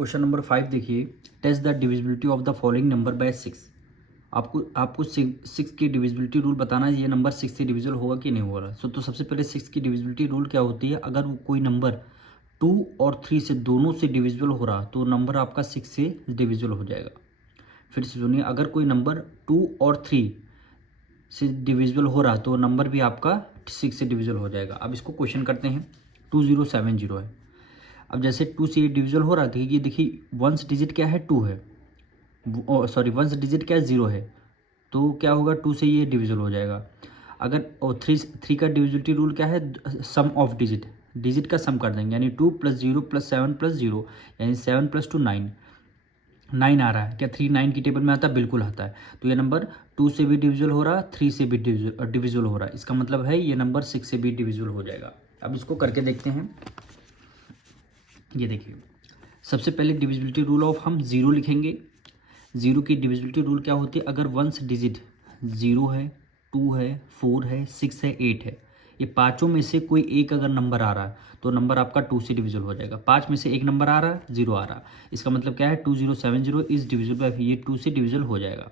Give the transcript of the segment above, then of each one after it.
Question number 5 देखिए, test the divisibility of the following number by 6। आपको 6 की divisibility rule बताना है, ये नंबर 6 से डिविजिबल होगा कि नहीं होगा। तो सबसे पहले 6 की डिविजिबिलिटी रूल क्या होती है, अगर कोई नंबर 2 और 3 से दोनों से डिविजिबल हो रहा तो नंबर आपका 6 से डिविजिबल हो जाएगा। फिर से सुनिए, अगर कोई नंबर 2 और 3 से डिविजिबल हो रहा तो नंबर भी आपका 6 से डिविजिबल हो जाएगा। अब इसको क्वेश्चन करते हैं। 2070 है। अब जैसे 2 से डिविजिबल हो रहा था कि देखिए वंस डिजिट क्या है 2 है, सॉरी वंस डिजिट क्या है 0 है, तो क्या होगा 2 से ये डिविजिबल हो जाएगा। अगर और 3 का डिविजिबिलिटी रूल क्या है, सम ऑफ डिजिट का सम कर देंगे, यानी 2 + 0 + 7 + 0, यानी 7 + 2 9 9 आ रहा है। क्या 3 9 की टेबल में आता है? बिल्कुल आता है। तो ये नंबर 2 से भी डिविजिबल हो रहा, 3 से भी डिविजिबल हो रहा है। इसका मतलब है ये नंबर 6 से भी डिविजिबल हो जाएगा। अब इसको करके देखते हैं। ये देखिए, सबसे पहले डिविजिबिलिटी रूल ऑफ हम 0 लिखेंगे। 0 की डिविजिबिलिटी रूल क्या होती है, अगर वंस डिजिट 0 है, 2 है, 4 है, 6 है, 8 है, ये पाँचों में से कोई एक अगर नंबर आ रहा है तो नंबर आपका 2 से डिविजिबल हो जाएगा। 5 में से एक नंबर आ रहा है, 0 आ रहा है, इसका मतलब क्या है 2070 इज डिविजिबल बाय, ये 2 से डिविजिबल हो जाएगा।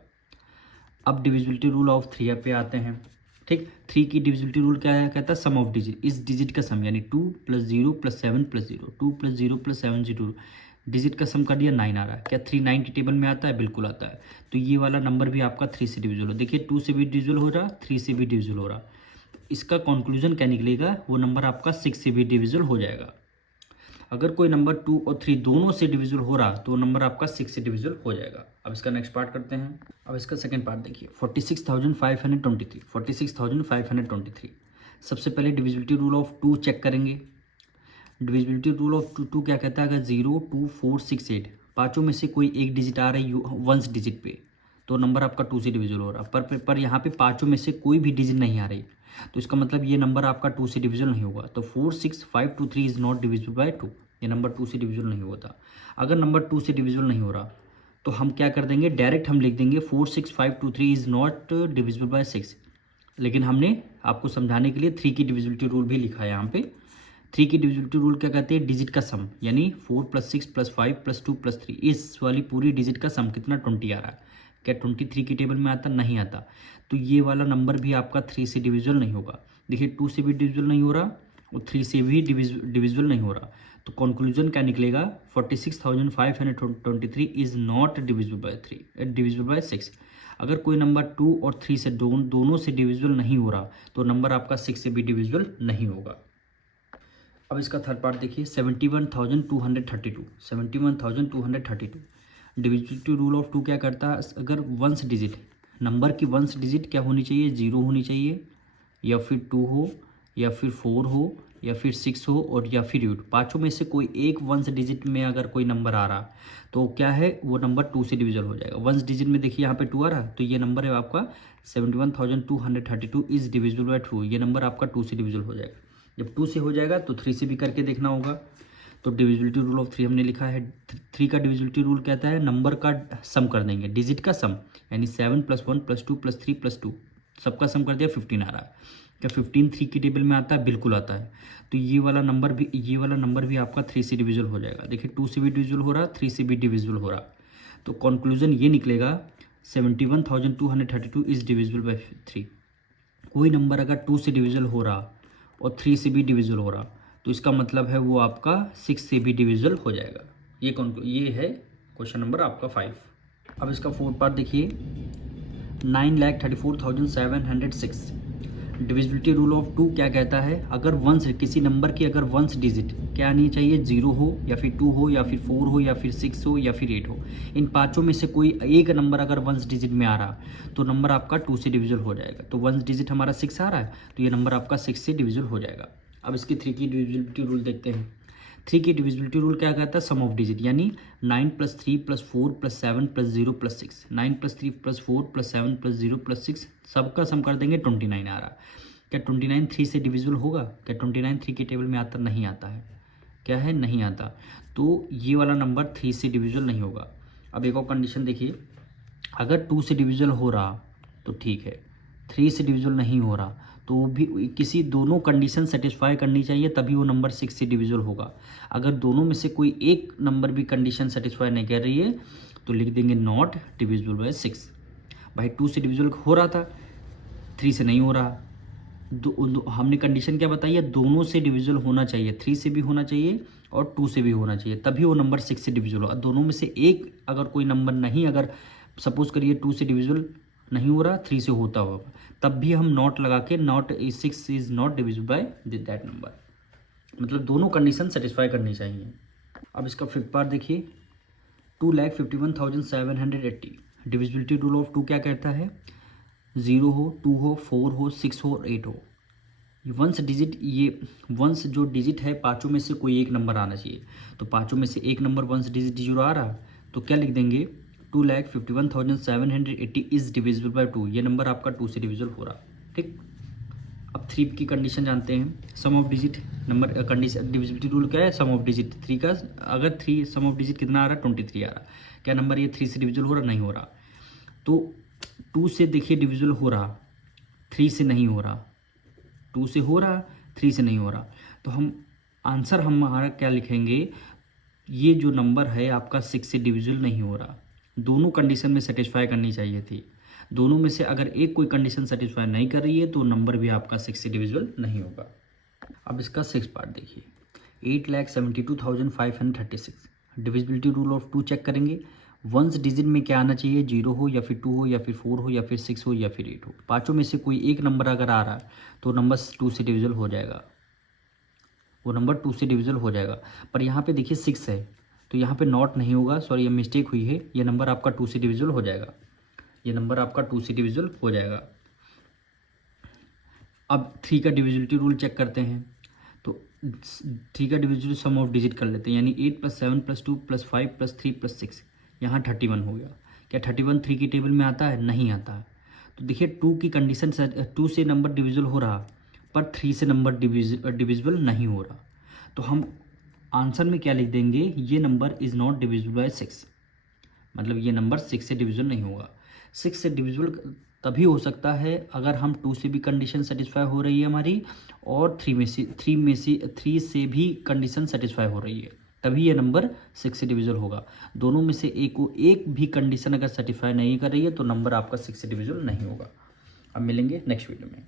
अब डिविजिबिलिटी रूल ऑफ 3 पे आते हैं। ठीक, 3 की डिविजिबिलिटी रूल क्या है, कहता है सम ऑफ डिजिट, इस डिजिट का सम, यानी 2 + 0 + 7 + 0, 2 + 0 + 7 0, डिजिट का सम कर दिया, 9 आ रहा है। क्या 3 9 की टेबल में आता है? बिल्कुल आता है। तो ये वाला नंबर भी आपका 3 से डिविजिबल हो। देखिए 2 से भी डिविजिबल हो रहा, 3 से भी डिविजिबल हो रहा। इसका कंक्लूजन क्या निकलेगा, वो नंबर आपका 6 से भी डिविजिबल हो जाएगा। अगर कोई नंबर 2 और 3 दोनों से डिविजिबल हो रहा तो नंबर आपका 6 से डिविजिबल हो जाएगा। अब इसका नेक्स्ट पार्ट करते हैं। अब इसका सेकंड पार्ट देखिए, 46,523। सबसे पहले डिविजिबिलिटी रूल ऑफ 2 चेक करेंगे। डिविजिबिलिटी रूल ऑफ 2 क्या कहता है, अगर 0 2 4 6 8 पाँचों में से कोई एक डिजिट आ रहा है वंस डिजिट पे, तो नंबर आपका 2 से डिविजिबल हो रहा। पर यहाँ पे पाँचों में से कोई भी डिजिट नहीं आ रही, तो इसका मतलब ये नंबर आपका 2 से डिविजिबल नहीं होगा। तो 4 6 5 2 3 इज नॉट डिविजिबल बाय 2, ये नंबर 2 से डिविजिबल नहीं होता। अगर नंबर 2 से डिविजिबल नहीं हो रहा तो हम क्या कर देंगे, डायरेक्ट हम लिख देंगे 4 6 5 2 3 इज नॉट डिविजिबल बाय 6। लेकिन हमने आपको समझाने के लिए 3 की डिविजिबिलिटी रूल भी लिखा है यहाँ पे। 3 की डिविजिबिलिटी रूल क्या कहते हैं, डिजिट का सम, यानी 4 + 6 + 5 + 2 + 3, इस वाली पूरी डिजिट का सम कितना 20 आ रहा है। क्या 23 की टेबल में आता? नहीं आता। तो ये वाला नंबर भी आपका 3 से डिविजिबल नहीं होगा। देखिए 2 से भी डिविजिबल नहीं हो रहा और 3 से भी डिविजिबल नहीं हो रहा। तो कंक्लूजन क्या निकलेगा, 46,523 इज नॉट डिविजिबल बाय 6। अगर कोई नंबर 2 और 3 से दोनों से डिविजिबल नहीं हो रहा तो नंबर आपका 6 से भी डिविजिबल नहीं होगा। अब इसका थर्ड पार्ट देखिए, 71,232। डिविजिबिलिटी रूल ऑफ 2 क्या करता है, अगर वंस डिजिट, नंबर की वंस डिजिट क्या होनी चाहिए, 0 होनी चाहिए, या फिर 2 हो, या फिर 4 हो, या फिर 6 हो, और या फिर 8, पाँचों में से कोई एक वंस डिजिट में अगर कोई नंबर आ रहा तो क्या है, वो नंबर 2 से डिविजिबल हो जाएगा। वंस डिजिट में देखिए यहाँ पे 2 आ रहा है, तो ये नंबर है आपका 71,232 इज डिविजिबल बाय 2, ये नंबर आपका 2 से डिविजिबल हो जाएगा। जब 2 से हो जाएगा तो 3 से भी करके देखना होगा। तो डिविजिबिलिटी रूल ऑफ 3 हमने लिखा है। 3 का डिविजिबिलिटी रूल कहता है नंबर का सम कर देंगे, डिजिट का सम, यानी 7 + 1 + 2 + 3 + 2, सबका सम कर दिया, 15 आ रहा है। क्या 15 3 की टेबल में आता है? बिल्कुल आता है। तो ये वाला नंबर भी आपका 3 से डिविजिबल हो जाएगा। देखिए 2 से भी डिविजिबल हो रहा, 3 से भी डिविजिबल हो रहा। तो कंक्लूजन ये निकलेगा 71,232 इज डिविजिबल बाय 3। कोई नंबर अगर 2 से डिविजिबल हो रहा और 3 से भी डिविजिबल हो रहा तो इसका मतलब है वो आपका 6 से भी डिविजिबल हो जाएगा। ये है क्वेश्चन नंबर आपका 5। अब इसका फोर्थ पार्ट देखिए, 9,34,706। डिविजिबिलिटी रूल ऑफ 2 क्या कहता है, अगर वंस, किसी नंबर की अगर वंस डिजिट क्या आनी चाहिए, 0 हो, या फिर 2 हो, या फिर 4 हो, या फिर 6 हो, या फिर 8 हो, इन पाँचों में से कोई एक नंबर अगर वंस डिजिट में आ रहा तो नंबर आपका 2 से डिविजिबल हो जाएगा। तो वंस डिजिट हमारा 6 आ रहा है, तो ये नंबर आपका 6 से डिविजिबल हो जाएगा। अब इसकी 3 की डिविजिबिलिटी रूल देखते हैं। 3 की डिविजिबिलिटी रूल क्या कहता है, सम ऑफ डिजिट, यानी 9 + 3 + 4 + 7 + 0 + 6, 9 + 3 + 4 + 7 + 0 + 6, सबका सम कर देंगे, 29 आ रहा। क्या 29 3 से डिविजिबल होगा? क्या 29 3 की टेबल में आता? नहीं आता है। क्या है? नहीं आता। तो ये वाला नंबर 3 से डिविजिबल नहीं होगा। अब एक और कंडीशन देखिए, अगर 2 से डिविजिबल हो रहा तो ठीक है, 3 से डिविजिबल नहीं हो रहा तो भी किसी दोनों कंडीशन सेटिस्फाई करनी चाहिए, तभी वो नंबर 6 से डिविजिबल होगा। अगर दोनों में से कोई एक नंबर भी कंडीशन सेटिस्फाई नहीं कर रही है तो लिख देंगे नॉट डिविजिबल बाय 6। भाई 2 से डिविजिबल हो रहा था, 3 से नहीं हो रहा। हमने कंडीशन क्या बताई है, दोनों से डिविजिबल होना चाहिए, 3 से भी होना चाहिए और 2 से भी होना चाहिए, तभी वो नंबर 6 से डिविजिबल होगा। दोनों में से एक अगर कोई नंबर नहीं, अगर सपोज करिए 2 से डिविजिबल नहीं हो रहा, 3 से होता होगा, तब भी हम नॉट लगा के not 6 is not divisible by that number, मतलब दोनों कंडीशन सेटिस्फाई करनी चाहिए। अब इसका फिफ्थ पार्ट देखिए, 2,51,780 डिविजिबिलिटी रूल ऑफ 2 क्या कहता है, 0 हो, 2 हो, 4 हो, 6 हो और 8 हो। वंस डिजिट, ये वंस जो डिजिट है पांचों में से कोई एक नंबर आना चाहिए, तो पांचों में से एक नंबर वंस डिजिट 0 आ रहा, तो क्या लिख देंगे 2,51,780 इज डिविजिबल बाय 2, ये नंबर आपका 2 से डिविजिबल हो रहा। ठीक, अब 3 की कंडीशन जानते हैं, sum of digit number condition divisibility rule क्या है, सम ऑफ डिजिट 3 का, अगर 3 सम ऑफ डिजिट कितना आ रहा है 23 आ रहा, क्या नंबर ये 3 से डिविजिबल हो रहा, नहीं हो रहा। तो 2 से देखिए डिविजिबल हो रहा, 3 से नहीं हो रहा, 2 से हो रहा, 3 से नहीं हो रहा, तो हम आंसर हमारा क्या लिखेंगे, ये जो नंबर है आपका 6 से डिविजिबल नहीं हो रहा। दोनों कंडीशन में सेटिस्फाई करनी चाहिए थी, दोनों में से अगर एक कोई कंडीशन सेटिस्फाई नहीं कर रही है तो नंबर भी आपका 6 से डिविजिबल नहीं होगा। अब इसका 6 पार्ट देखिए, 8,72,536 डिविजिबिलिटी रूल ऑफ 2 चेक करेंगे। वंस डिजिट में क्या आना चाहिए, 0 हो या फिर 2 हो या फिर 4 हो या फिर 6 हो या फिर 8 हो, पाँचों में से कोई एक नंबर अगर आ रहा है तो नंबर 2 से डिविजिबल हो जाएगा, वो नंबर 2 से डिविजिबल हो जाएगा। पर यहाँ पे देखिए 6 है तो यहाँ पे नॉट नहीं होगा, सॉरी ये मिस्टेक हुई है, ये नंबर आपका 2 से डिविजिबल हो जाएगा, ये नंबर आपका 2 से डिविजिबल हो जाएगा। अब 3 का डिविजिबिलिटी रूल चेक करते हैं, तो 3 का डिविजिबल सम ऑफ डिजिट कर लेते हैं, यानी 8 + 7 + 2 + 5 + 3 + 6, यहाँ 31 हो गया। क्या 31 3 की टेबल में आता है, नहीं आता है। तो देखिए 2 की कंडीशन, 2 से नंबर डिविजिबल हो रहा पर 3 से नंबर डिविजिबल नहीं हो रहा, तो हम आंसर में क्या लिख देंगे, ये number is not divisible by 6, मतलब ये नंबर 6 से डिविजिबल नहीं होगा। 6 से डिविजिबल तभी हो सकता है अगर हम 2 से भी कंडीशन सेटिस्फाई हो रही है हमारी, और 3 से भी कंडीशन सेटिस्फाई हो रही है, तभी ये नंबर 6 से डिविजिबल होगा। दोनों में से एक भी कंडीशन अगर सेटिस्फाई नहीं कर रही है तो नंबर आपका 6 से डिविजिबल नहीं होगा। अब मिलेंगे नेक्स्ट वीडियो में।